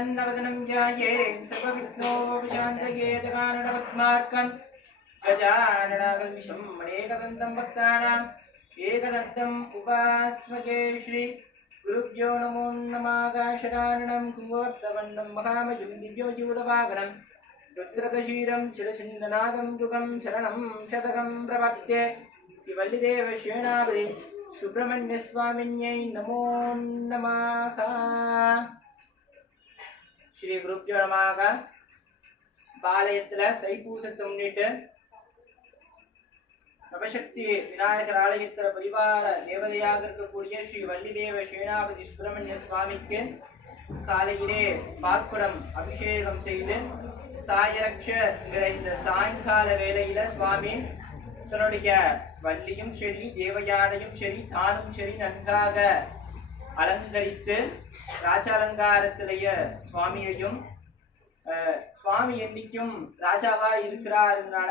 तन्नवदनं ध्याये सर्वविघ्नोपशान्तयेदकारणपद्मार्कं गजाननागल्विषं मणेकदन्तं भक्तानाम् एकदन्तम् उपास्मके श्री गुरुभ्यो नमो नमाकाशकारणं कुङ्गोत्तवन्नं महामयं दिव्योजीवडवागणं रुद्रकशीरं शिरसिन्दनागं दुःखं शरणं शतकं प्रपत्ये वल्लिदेव श्रेणापदे सुब्रह्मण्यस्वामिन्यै नमो नमः ஸ்ரீ குருப்பியோ நமாக. பாலயத்தில் தைப்பூசத்தை முன்னிட்டு நவசக்தி விநாயகர் ஆலயத்தில் பரிவார தேவதையாக இருக்கக்கூடிய ஸ்ரீ வள்ளிதேவ சேனாபதி சுப்பிரமணிய சுவாமிக்கு காலையிலே பார்க்குடம் அபிஷேகம் செய்து சாயரக்ஷங்கிற இந்த சாயங்கால வேளையில சுவாமி தன்னுடைய வள்ளியும் சரி தேவயானையும் சரி தானும் சரி நன்றாக அலங்கரித்து ராஜாலங்காரத்திலேய சுவாமியையும் சுவாமி என்னைக்கும் ராஜாவா இருக்கிறாருனால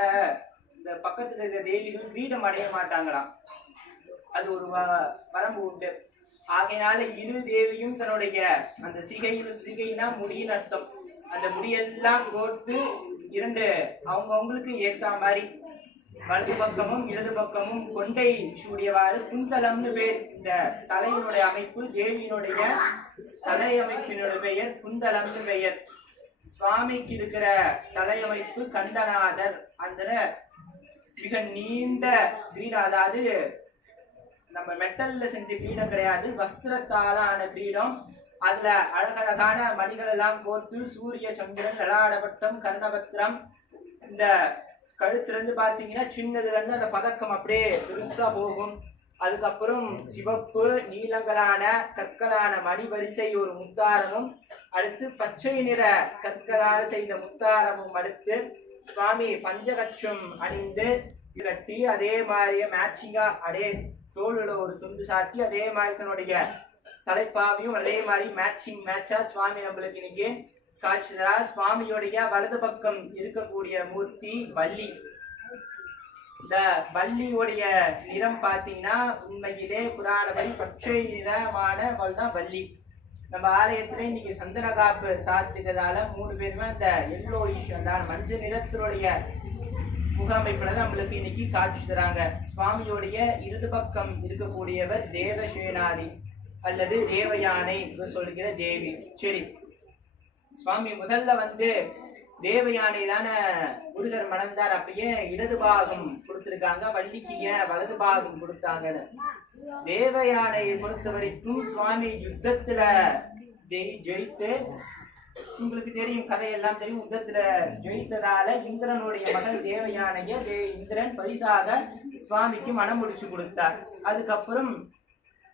இந்த பக்கத்துல இருக்கிற தேவிகள் கிரீடம் அடைய மாட்டாங்களாம். அது ஒரு வரம்பு உண்டு. ஆகையினால இரு தேவியும் தன்னுடைய அந்த சிகையில் சிகைனா முடியின் அர்த்தம். அந்த முடியெல்லாம் கோர்த்து இரண்டு அவங்கவுங்களுக்கு ஏற்ற மாதிரி வலது பக்கமும் இடது பக்கமும் கொண்டை சூடியவாறு குந்தலம்னு பேர் இந்த தலையினுடைய அமைப்பு தேவியினுடைய தலை அமைப்பினுடைய பெயர் குந்தலம்னு பெயர். சுவாமிக்கு இருக்கிற தலையமைப்பு கந்தநாதர். அந்த மிக நீண்ட கிரீடம் அதாவது நம்ம மெட்டல்ல செஞ்ச கிரீடம் கிடையாது. வஸ்திரத்தாலான கிரீடம். அதுல அழகழகான மணிகள் எல்லாம் கோர்த்து சூரிய சந்திரன் லலாடபட்டம் கர்ணபத்திரம் இந்த கழுத்துலேருந்து பார்த்தீங்கன்னா சின்னதுலேருந்து அந்த பதக்கம் அப்படியே பெருசாக போகும். அதுக்கப்புறம் சிவப்பு நீலங்களான கற்களான மணி வரிசை ஒரு முத்தாரமும் அடுத்து பச்சை நிற கற்களால் செய்த முத்தாரமும் அடுத்து சுவாமி பஞ்சகட்சம் அணிந்து கட்டி அதே மாதிரியே மேட்சிங்காக அதே தோளில் ஒரு துண்டு சாட்டி அதே மாதிரி தன்னுடைய தலைப்பாவையும் அதே மாதிரி மேட்சிங் மேட்சாக சுவாமி நம்மளுக்கு இன்னைக்கு காட்சி தரா சுவாமியோடைய வலது பக்கம் இருக்கக்கூடிய மூர்த்தி வள்ளி. இந்த வள்ளியுடைய நிறம் பார்த்தீங்கன்னா உண்மையிலே புராணபடி பச்சை நிறமானவள் தான் வள்ளி. நம்ம ஆலயத்துல இன்னைக்கு சந்தன காப்பு சாத்திட்டதால மூணு பேருமே அந்த எல்லோ அந்த மஞ்சள் நிறத்தினுடைய முகாமைப்பட நம்மளுக்கு இன்னைக்கு காட்சி தராங்க. சுவாமியோடைய இடது பக்கம் இருக்கக்கூடியவர் தேவசேனாதி அல்லது தேவயானை என்று சொல்கிற தேவி. சரி சுவாமி முதல்ல வந்து தேவயானை தானே முருகர் மணந்தார் அப்பயே இடது பாகம் கொடுத்துருக்காங்க வள்ளிக்கு ஏன் வலது பாகம் கொடுத்தாங்க. தேவயானையை பொறுத்த வரைக்கும் சுவாமி யுத்தத்துல ஜெயித்து உங்களுக்கு தெரியும் கதையெல்லாம் தெரியும் யுத்தத்துல ஜெயித்ததால இந்திரனுடைய மகன் தேவயானைய தே- இந்திரன் பரிசாக சுவாமிக்கு மனம் முடிச்சு கொடுத்தார். அதுக்கப்புறம்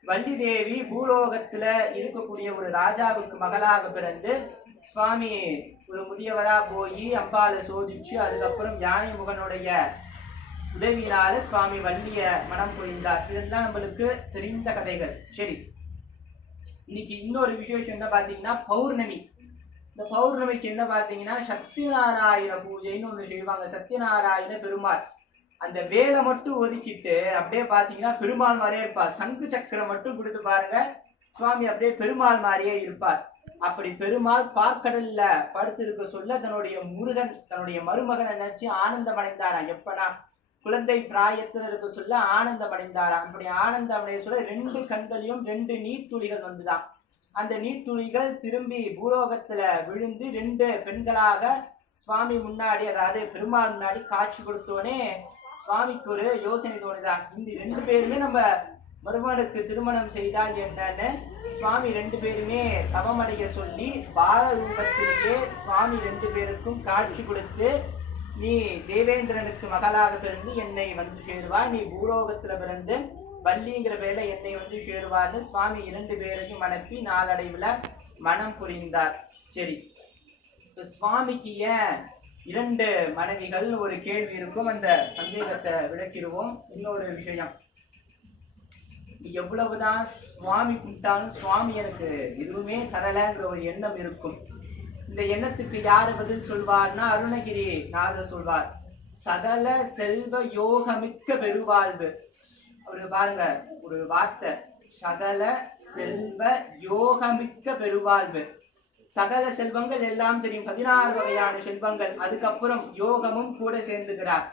வள்ளி தேவி பூலோகத்துல இருக்கக்கூடிய ஒரு ராஜாவுக்கு மகளாக பிறந்து சுவாமி ஒரு முதியவராக போய் அம்பாவை சோதிச்சு அதுக்கப்புறம் யானை முகனுடைய உதவியினால சுவாமி வள்ளிய மனம் புரிந்தார் இதெல்லாம் நம்மளுக்கு தெரிந்த கதைகள். சரி. இன்னைக்கு இன்னொரு விசேஷம் என்ன பார்த்தீங்கன்னா பௌர்ணமி. இந்த பௌர்ணமிக்கு என்ன பார்த்தீங்கன்னா சத்தியநாராயண பூஜைன்னு ஒன்று செய்வாங்க. சத்தியநாராயண பெருமாள். அந்த வேலை மட்டும் ஒதுக்கிட்டு அப்படியே பார்த்தீங்கன்னா பெருமாள் மாதிரியே இருப்பார். சங்கு சக்கரம் மட்டும் கொடுத்து பாருங்க. சுவாமி அப்படியே பெருமாள் மாதிரியே இருப்பார். அப்படி பெருமாள் பார்க்கடல்ல படுத்து இருக்க சொல்ல தன்னுடைய முருகன் தன்னுடைய மருமகனை நினைச்சு ஆனந்தம் அடைந்தாராம் எப்பனா? குழந்தை பிராயத்தில் இருக்க சொல்ல ஆனந்தம் அடைந்தாராம் அப்படி ஆனந்தம் அடைய சொல்ல ரெண்டு கண்களையும் ரெண்டு நீர்த்துளிகள் வந்துதான். அந்த நீர்த்துளிகள் திரும்பி பூலோகத்துல விழுந்து ரெண்டு பெண்களாக சுவாமி முன்னாடி அதாவது பெருமாள் முன்னாடி காட்சி கொடுத்தோடனே சுவாமிக்கு ஒரு யோசனை தோணுதான் இந்த ரெண்டு பேருமே நம்ம மருமகனுக்கு திருமணம் செய்தால் என்னன்னு சுவாமி ரெண்டு பேருமே தவமடைய சொல்லி பால ரூபத்திலேயே சுவாமி ரெண்டு பேருக்கும் காட்சி கொடுத்து நீ தேவேந்திரனுக்கு மகளாக பிறந்து என்னை வந்து சேருவாய். நீ பூலோகத்தில் பிறந்து வள்ளிங்கிற பேரில் என்னை வந்து சேருவார்னு சுவாமி இரண்டு பேரையும் அனுப்பி நாளடைவில் மனம் புரிந்தார். சரி. இப்போ சுவாமிக்கு ஏன் இரண்டு மனைவிகள்னு ஒரு கேள்வி இருக்கும். அந்த சந்தேகத்தை விளக்கிடுவோம். இன்னொரு விஷயம். எவ்வளவுதான் சுவாமி கும்பிட்டாலும் சுவாமி எனக்கு எதுவுமே தரலைங்கிற ஒரு எண்ணம் இருக்கும். இந்த எண்ணத்துக்கு யார் பதில் சொல்வார்னா அருணகிரி நாதர் சொல்வார். சகல செல்வ யோகமிக்க பெருவாழ்வு. ஒரு பாருங்க ஒரு வார்த்தை. சகல செல்வ யோகமிக்க பெருவாழ்வு. சகல செல்வங்கள் எல்லாம் தெரியும். பதினாறு வகையான செல்வங்கள். அதுக்கப்புறம் யோகமும் கூட சேர்ந்துக்கிறார்.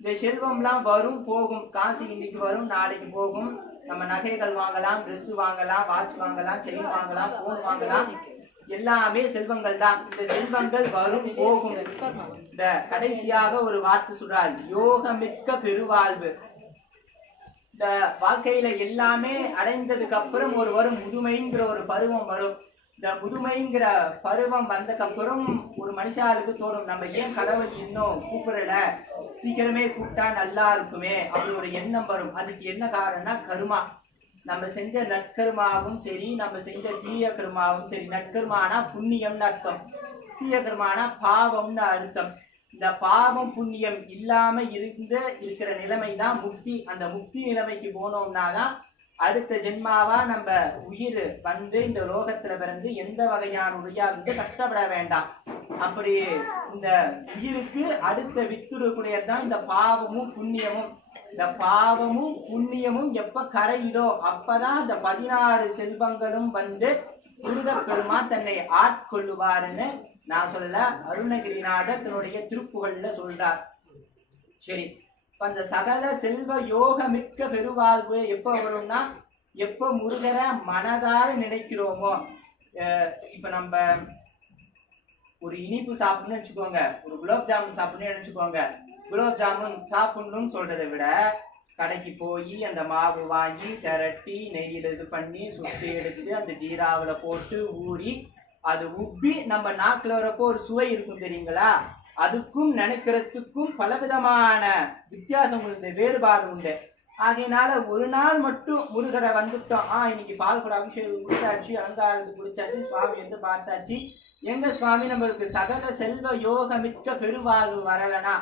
இந்த செல்வம்லாம் வரும் போகும். காசு இன்னைக்கு வரும் நாளைக்கு போகும். நம்ம நகைகள் வாங்கலாம் ட்ரெஸ் வாங்கலாம் வாட்ச் வாங்கலாம் செயின் வாங்கலாம் ஃபோன் வாங்கலாம். எல்லாமே செல்வங்கள் தான். இந்த செல்வங்கள் வரும் போகும். இந்த கடைசியாக ஒரு வார்த்தை சொல்றாள் யோகமிக்க பெருவாழ்வு. இந்த வாழ்க்கையில எல்லாமே அடைந்ததுக்கு அப்புறம் ஒரு வரும் முதுமைங்கிற ஒரு பருவம் வரும். இந்த புதுமைங்கிற பருவம் வந்ததுக்கு அப்புறம் ஒரு மனுஷாருக்கு தோணும் நம்ம ஏன் கடவுள் இன்னும் கூப்பிடல? சீக்கிரமே கூப்பிட்டா நல்லா இருக்குமே அப்படி ஒரு எண்ணம் வரும். அதுக்கு என்ன காரணம்னா கருமா. நம்ம செஞ்ச நற்கருமாவும் சரி நம்ம செஞ்ச தீய கருமாவும் சரி. நற்கருமானா புண்ணியம்னு அர்த்தம். தீய கருமானா பாவம்னு அர்த்தம். இந்த பாவம் புண்ணியம் இல்லாம இருந்து இருக்கிற நிலைமை தான் முக்தி. அந்த முக்தி நிலைமைக்கு போனோம்னா தான் அடுத்த ஜென்மாவா நம்ம உயிர் வந்து இந்த லோகத்துல பிறந்து எந்த வகையான உயிரா வந்து கஷ்டப்பட வேண்டாம். அப்படி இந்த உயிருக்கு அடுத்த வித்துடக்கூடியது தான் இந்த பாவமும் புண்ணியமும். இந்த பாவமும் புண்ணியமும் எப்ப கரையுதோ அப்பதான் இந்த பதினாறு செல்வங்களும் வந்து முருகப் பெருமான் தன்னை ஆட்கொள்ளுவாருன்னு நான் சொல்ல அருணகிரிநாதர் தன்னுடைய திருப்புகள்ல சொல்றார். சரி. அந்த சகல செல்வ யோகமிக்க பெருவாழ்வு எப்போ வரும்னா எப்போ முருகரை மனதார நினைக்கிறோமோ இப்போ நம்ம ஒரு இனிப்பு சாப்பிடணும்னு வச்சுக்கோங்க ஒரு குலோப் ஜாமுன் சாப்பிடணும்னு நினைச்சுக்கோங்க. குலோப் ஜாமுன் சாப்பிடணும்னு சொல்கிறத விட கடைக்கு போய் அந்த மாவு வாங்கி திரட்டி நெய்யில் இது பண்ணி சுட்டு எடுத்து அந்த ஜீராவில் போட்டு ஊறி அது உப்பி நம்ம நாக்கில் வரப்போ ஒரு சுவை இருக்கும் தெரியுங்களா? அதுக்கும் நினைக்கிறதுக்கும் பலவிதமான வித்தியாசம் உண்டு வேறுபாடு உண்டு. ஆகையினால ஒரு நாள் மட்டும் முருகரை வந்துட்டோம். ஆ இன்னைக்கு பால் கூட அபிஷேகம் குடிச்சாச்சு அலங்காரத்துக்கு குடிச்சாச்சு சுவாமி வந்து பார்த்தாச்சு. எங்க சுவாமி நம்மளுக்கு சகல செல்வ யோகமிக்க பெருவாழ்வு வரலனா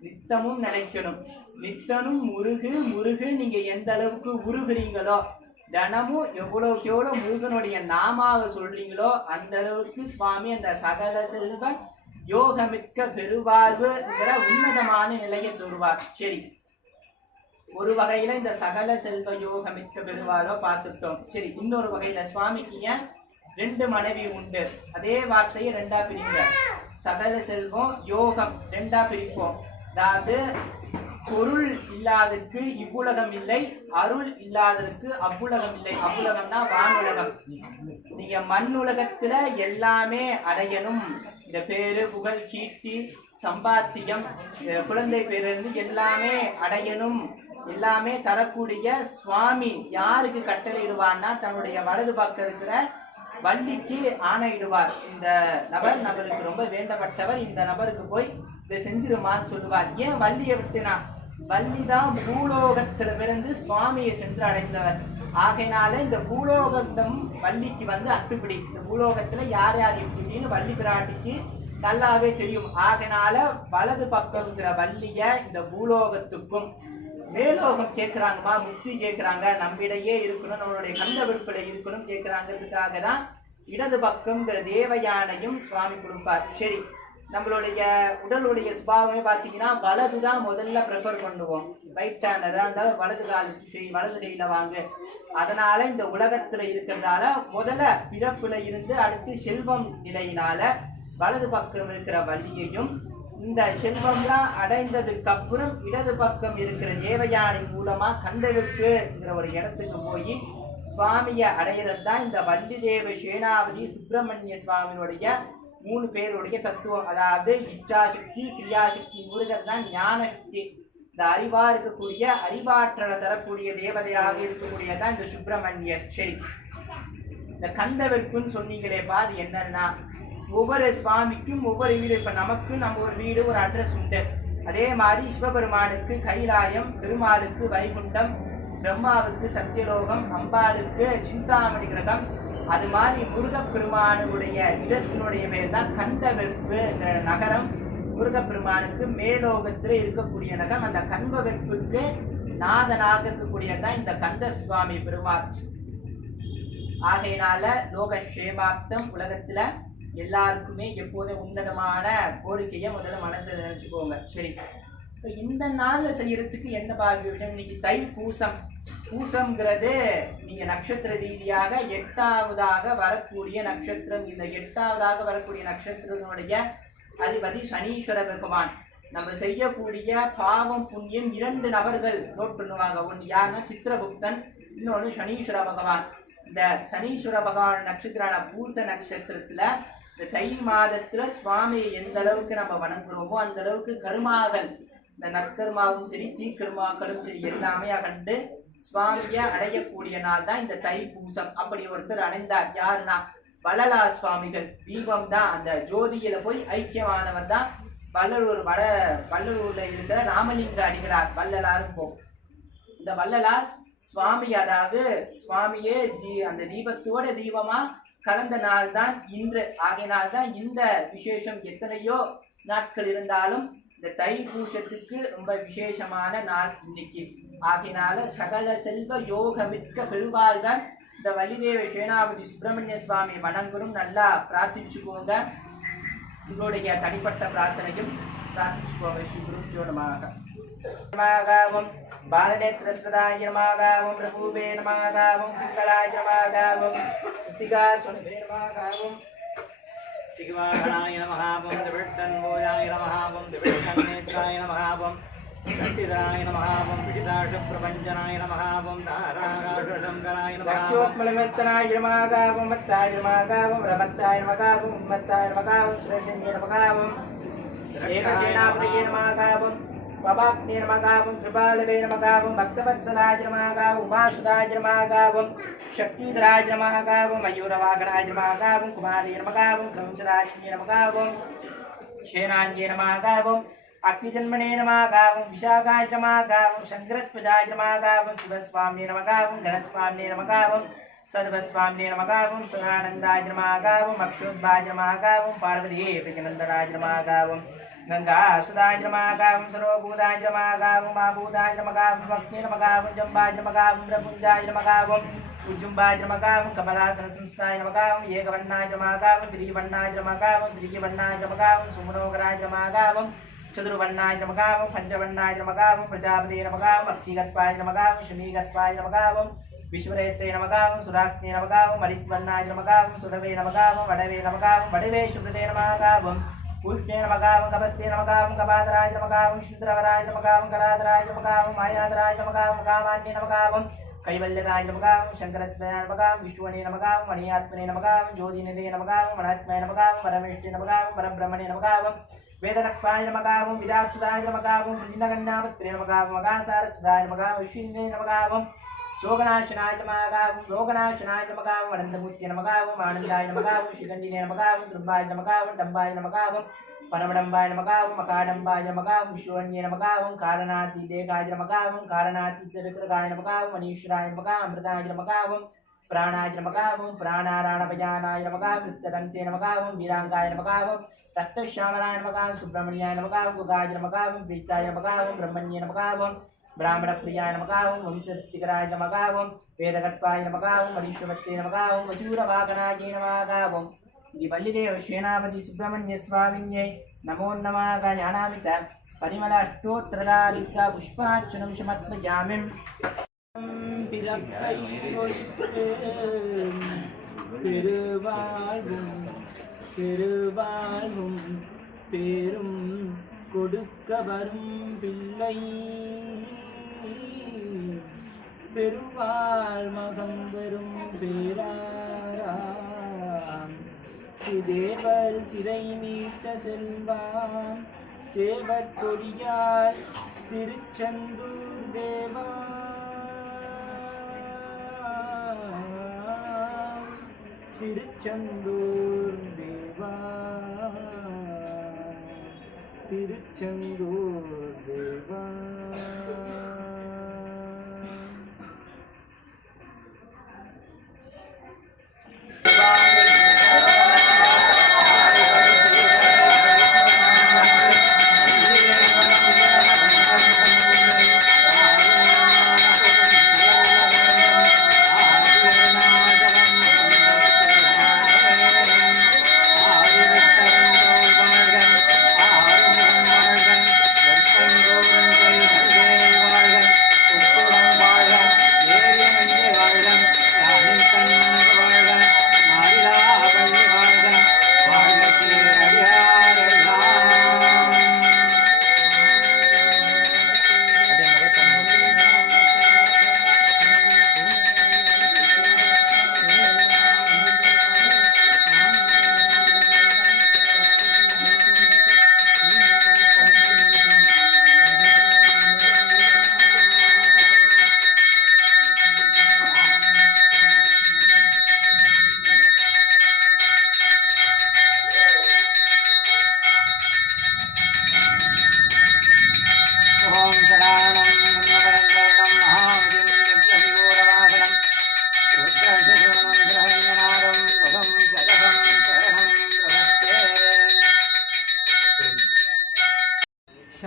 நித்தமும் நினைக்கணும். நித்தனும் முருகு முருகு நீங்க எந்த அளவுக்கு உருகுறீங்களோ தினமும் எவ்வளவுக்கு எவ்வளவு முருகனுடைய நாமாவை சொல்றீங்களோ அந்த அளவுக்கு சுவாமி அந்த சகல செல்வ யோகமிக்க பெருவாழ்வுங்கிற உன்னதமான நிலையை சொல்வார் சரி. ஒரு வகையில இந்த சகல செல்வ யோகமிக்க பெருவாழ்வை பார்த்துட்டோம் சரி இன்னொரு வகையில சுவாமிக்கு ஏன் ரெண்டு மனைவி உண்டு? அதே வார்த்தையை ரெண்டா பிரிங்க. சகல செல்வம் யோகம் ரெண்டா பிரிப்போம். அதாவது பொருள் இல்லாததுக்கு இவ்வுலகம் இல்லை அருள் இல்லாததுக்கு அவ்வுலகம் இல்லை அவ்வுலகம்னா வானுலகம். நீங்க மண் உலகத்துல எல்லாமே அடையணும். இந்த பேரு புகழ் கீர்த்தி சம்பாத்தியம் குழந்தை பேரிலிருந்து எல்லாமே அடையணும். எல்லாமே தரக்கூடிய சுவாமி யாருக்கு கட்டளையிடுவான்னா தன்னுடைய வலது பக்கம் இருக்கிற வள்ளிக்கு ஆணையிடுவார். இந்த நபர் நம்மளுக்கு ரொம்ப வேண்டப்பட்டவர். இந்த நபருக்கு போய் இதை செஞ்சிருமான்னு சொல்லுவார். ஏன் வள்ளியை விட்டுனா? வள்ளி தான் பூலோகத்தில் பிறந்து சுவாமியை சென்று அடைந்தவர். ஆகையினால இந்த பூலோகத்தம் வள்ளிக்கு வந்து அத்துப்பிடி. இந்த பூலோகத்துல யார் யார் எப்படின்னு வள்ளி பிராட்டிக்கு நல்லாவே தெரியும். ஆகையினால வலது பக்கம்ங்கிற வள்ளிய இந்த பூலோகத்துக்கும் மேலோகம் கேட்குறாங்கம்மா முக்தி கேட்குறாங்க நம்மிடையே இருக்கணும் நம்மளுடைய கண்ட விருப்பில் இருக்கணும் கேட்குறாங்கிறதுக்காக தான் இடது பக்கம்ங்கிற தேவயானையும் சுவாமி கொடுப்பார். சரி நம்மளுடைய உடலுடைய சுபாவமே பார்த்தீங்கன்னா வலது தான் முதல்ல ப்ரிஃபர் பண்ணுவோம். ரைட் ஹேண்ட் இருந்தாலும் வலது கால் வலது கையில் வாங்க. அதனால் இந்த உலகத்தில் இருக்கிறதால முதல்ல பிறப்பில் இருந்து அடுத்து செல்வம் நிலையினால் வலது பக்கம் இருக்கிற வழியையும் இந்த செல்வம்லாம் அடைந்ததுக்கு அப்புறம் இடது பக்கம் இருக்கிற தேவயானை மூலமா கண்டெடுப்புங்கிற ஒரு இடத்துக்கு போய் சுவாமியை அடையிறது தான் இந்த வள்ளி தேவ சேனாவதி சுப்பிரமணிய சுவாமியினுடைய மூணு பேருடைய தத்துவம். அதாவது இச்சாசக்தி கிரியாசக்தி முருகர் தான் ஞானசக்தி. இந்த அறிவா இருக்கக்கூடிய அறிவாற்றலை தரக்கூடிய தேவதையாக இருக்கக்கூடியதான் இந்த சுப்பிரமணியர். சரி. இந்த கந்தவிற்குன்னு சொன்னீங்களே பாது என்னன்னா ஒவ்வொரு சுவாமிக்கும் ஒவ்வொரு வீடு. இப்போ நமக்கு நம்ம ஒரு வீடு ஒரு அட்ரஸ் உண்டு. அதே மாதிரி சிவபெருமானுக்கு கைலாயம் பெருமாளுக்கு வைகுண்டம் பிரம்மாவுக்கு சத்தியலோகம் அம்பாளுக்கு சிந்தாமணி கிரகம். அது மாதிரி முருகப்பெருமானுடைய இடத்தினுடைய பேர் தான் கந்த வெப்பு நகரம். முருகப்பெருமானுக்கு மேலோகத்தில் இருக்கக்கூடிய நகரம். அந்த கண்ப வெப்புக்கு நாதனாக இருக்கக்கூடியதான் இந்த கந்த சுவாமி பெருமாள். ஆகையினால லோக சேமாப்தம் உலகத்துல எல்லாருக்குமே எப்போதும் உன்னதமான கோரிக்கையை முதல்ல மனசில் நினைச்சுக்கோங்க. சரி. இப்போ இந்த நாளில் செய்யறதுக்கு என்ன பாருங்க விஷயம் இன்னைக்கு தை பூசம். பூசம்ங்கிறது நீங்கள் நட்சத்திர ரீதியாக எட்டாவதாக வரக்கூடிய நட்சத்திரம். இந்த எட்டாவதாக வரக்கூடிய நட்சத்திரத்தினுடைய அதிபதி சனீஸ்வர பகவான். நம்ம செய்யக்கூடிய பாவம் புண்ணியம் இரண்டு நபர்கள் நோட் பண்ணுவாங்க. ஒன்று யாருன்னா சித்திரகுப்தன் இன்னொன்று சனீஸ்வர பகவான். இந்த சனீஸ்வர பகவான் நட்சத்திரான பூச நட்சத்திரத்தில் இந்த தை மாதத்துல சுவாமியை எந்த அளவுக்கு நம்ம வணங்குறோமோ அந்த அளவுக்கு கருமாகள் இந்த நற்கருமாவும் சரி தீக்கருமாக்களும் சரி எல்லாமே அகண்டு சுவாமியை அடையக்கூடிய நாள் தான் இந்த தை பூசம். அப்படி ஒருத்தர் அடைந்தார். யாருன்னா வள்ளலா சுவாமிகள். தீபம் தான். அந்த ஜோதியில போய் ஐக்கியமானவர் தான். வள்ளலூர் வட வள்ளலூர்ல இருக்கிற ராமலிங்க அடிகளார். வள்ளலாரும் போ. இந்த வள்ளலார் சுவாமி அதாவது சுவாமியே ஜீ அந்த தீபத்தோட தீபமா கடந்த நாள் தான் இன்று. ஆகையினால் தான் இந்த விசேஷம் எத்தனையோ நாட்கள் இருந்தாலும் இந்த தைப்பூசத்துக்கு ரொம்ப விசேஷமான நாள் இன்னைக்கு. ஆகினால சகல செல்வ யோகமிக்க பெருவாள்கள் இந்த வலிதேவ சேனாபதி சுப்பிரமணிய சுவாமி வணங்குறும். நல்லா பிரார்த்திச்சுக்கோங்க. உங்களுடைய தனிப்பட்ட பிரார்த்தனையும் பிரார்த்திச்சுக்கோங்க. ஸ்ரீ குருப்பியோ நமாக நமாகாவும் பாலநேத்திரஸ்வதாய நமாகாவும் பிரபூபே நமாகாவும் பிங்களாய நமாகாவும் स्वस्तिका स्वस्तिर्वागावं श्रीवाहणाय नमः वं दिविष्टन्भोजाय नमः वं दिविष्टन्नेत्राय नमः वं शक्तिधराय नमः वं विजिताशप्रभञ्जनाय नमः वं तारागाशशङ्कराय नमः लक्ष्मीमलमेत्तनाय नमः मत्ताय नमः वं रमत्ताय नमः वं उन्मत्ताय नमः वं सुरेशञ्जय नमः वं एकसेनापतये नमः वं நமகாவும் ஏகசேனாபதியே நமாகாவும் வபாக்னே நமகாவும் கிருபாலவே நமகாவும் பக்தவத்சலாய நமகாவும் உமாசுதாய நமகாவும் சக்திதராய நமகாவும் மயூரவாகனாய நமகாவும் குமாரிய நமகாவும் सर्वस्वाम्ये नमगावं सदानन्दाय नमागावं अक्षोद्भाय नमागावं पार्वतीये प्रियनन्दनाय नमागावं गङ्गासुदाय नमागावं सर्वभूताय नमागावं महाभूताय नमगावं भक्ति नमगावं जम्बाय नमगावं प्रपुञ्जाय नमगावं उज्जुम्बाय नमगावं कमलासनसंस्थाय नमगावं एकवर्णाय नमगावं त्रिवर्णाय नमगावं त्रिवर्णाय नमगावं सुमनोगराय नमगावं చతుర్వర్ణాయ నమగావం పంచవర్ణాయ నమగావం ప్రజాపతి నమగావం అక్తిగత్వాయ నమగావం శమీగత్వాయ నమగావం విశ్వరేశే నమకావం సురాజ్ఞే నమకావం మణిద్వన్నాయ నమకావం సురవే నమకావం వడవే నమకావం వడవే శుభ్రతే నమకావం కూష్ణే నమకావం కపస్తే నమకావం కపాదరాజ నమకావం శుద్రవరాజ నమకావం కళాదరాజ నమకావం మాయాదరాజ నమకావం కామాన్య నమకావం కైవల్యరాయ నమకాం శంకరత్మయ నమకాం విష్ణువనే నమకాం మణియాత్మనే నమకాం జ్యోతినిదే నమకాం మణాత్మయ నమకాం పరమేష్ఠి నమకాం పరబ్రహ్మణే నమకాం వేదనక్వాయ నమకాం విరాత్సుదాయ నమకాం పుణ్యగన్నాపత్రే నమకాం మగాసారసుదాయ నమకాం విష్ణుందే నమకాం ശോകനാശനായതമാകാവും ലോകനാശനായതമകാവും അനന്തമൂർത്തി നമകാവും ആനന്ദായ നമകാവും ശിഖണ്ഡിനെ നമകാവും ദൃമ്പായ നമകാവും ഡംബായ നമകാവും പരമഡംബായ നമകാവും മകാഡംബായ നമകാവും വിശ്വന്യ നമകാവും കാരണാതിദേകായ നമകാവും കാരണാതിദ്യവികൃതായ നമകാവും മനീശ്വരായ നമകാവും അമൃതായ നമകാവും പ്രാണായ നമകാവും പ്രാണാരാണഭജാനായ നമകാവും കൃത്തദന്തേ നമകാവും വീരാങ്കായ നമകാവും രക്തശ്യാമനായ നമകാവും സുബ്രഹ്മണ്യായ നമകാവും ഗുഗായ നമകാവും പ്രീത്തായ നമകാവും ബ്രഹ്മണ്യ നമകാവും ബ്രാഹ്മണപ്രിയായ നമകാവും വംശത്തികരായ നമകാവും വേദഘട്വായ നമകാവും മരീശ്വരത്തെ നമകാവും വജൂരവാകനായ നമകാവും. ശ്രീ വള്ളിദേവ ശ്രീനാമതി സുബ്രഹ്മണ്യ സ്വാമിന്യേ നമോ നമാക ജ്ഞാനാമിത പരിമള അഷ്ടോത്രധാരിക പുഷ്പാർച്ചനം ശമത്മജാമ്യം പെരുവാഴും പെരുവാഴും പേരും കൊടുക്ക വരും പിള്ളൈ. பெருவாள் மகம் வரும் பேராராம். சிதேவர் சிறை மீட்ட செல்வான் சேவற் கொடியார் திருச்செந்தூர் தேவா. திருச்செந்தூர் தேவா. திருச்செந்தூர் தேவா.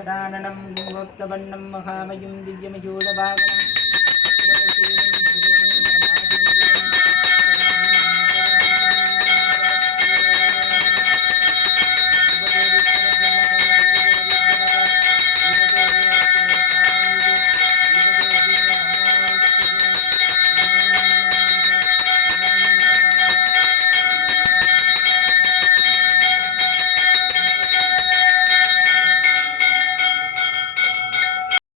ഷടാനനം ലിംഗോക്തവർണം മഹാമയും ദിവ്യമയൂരഭാഗണം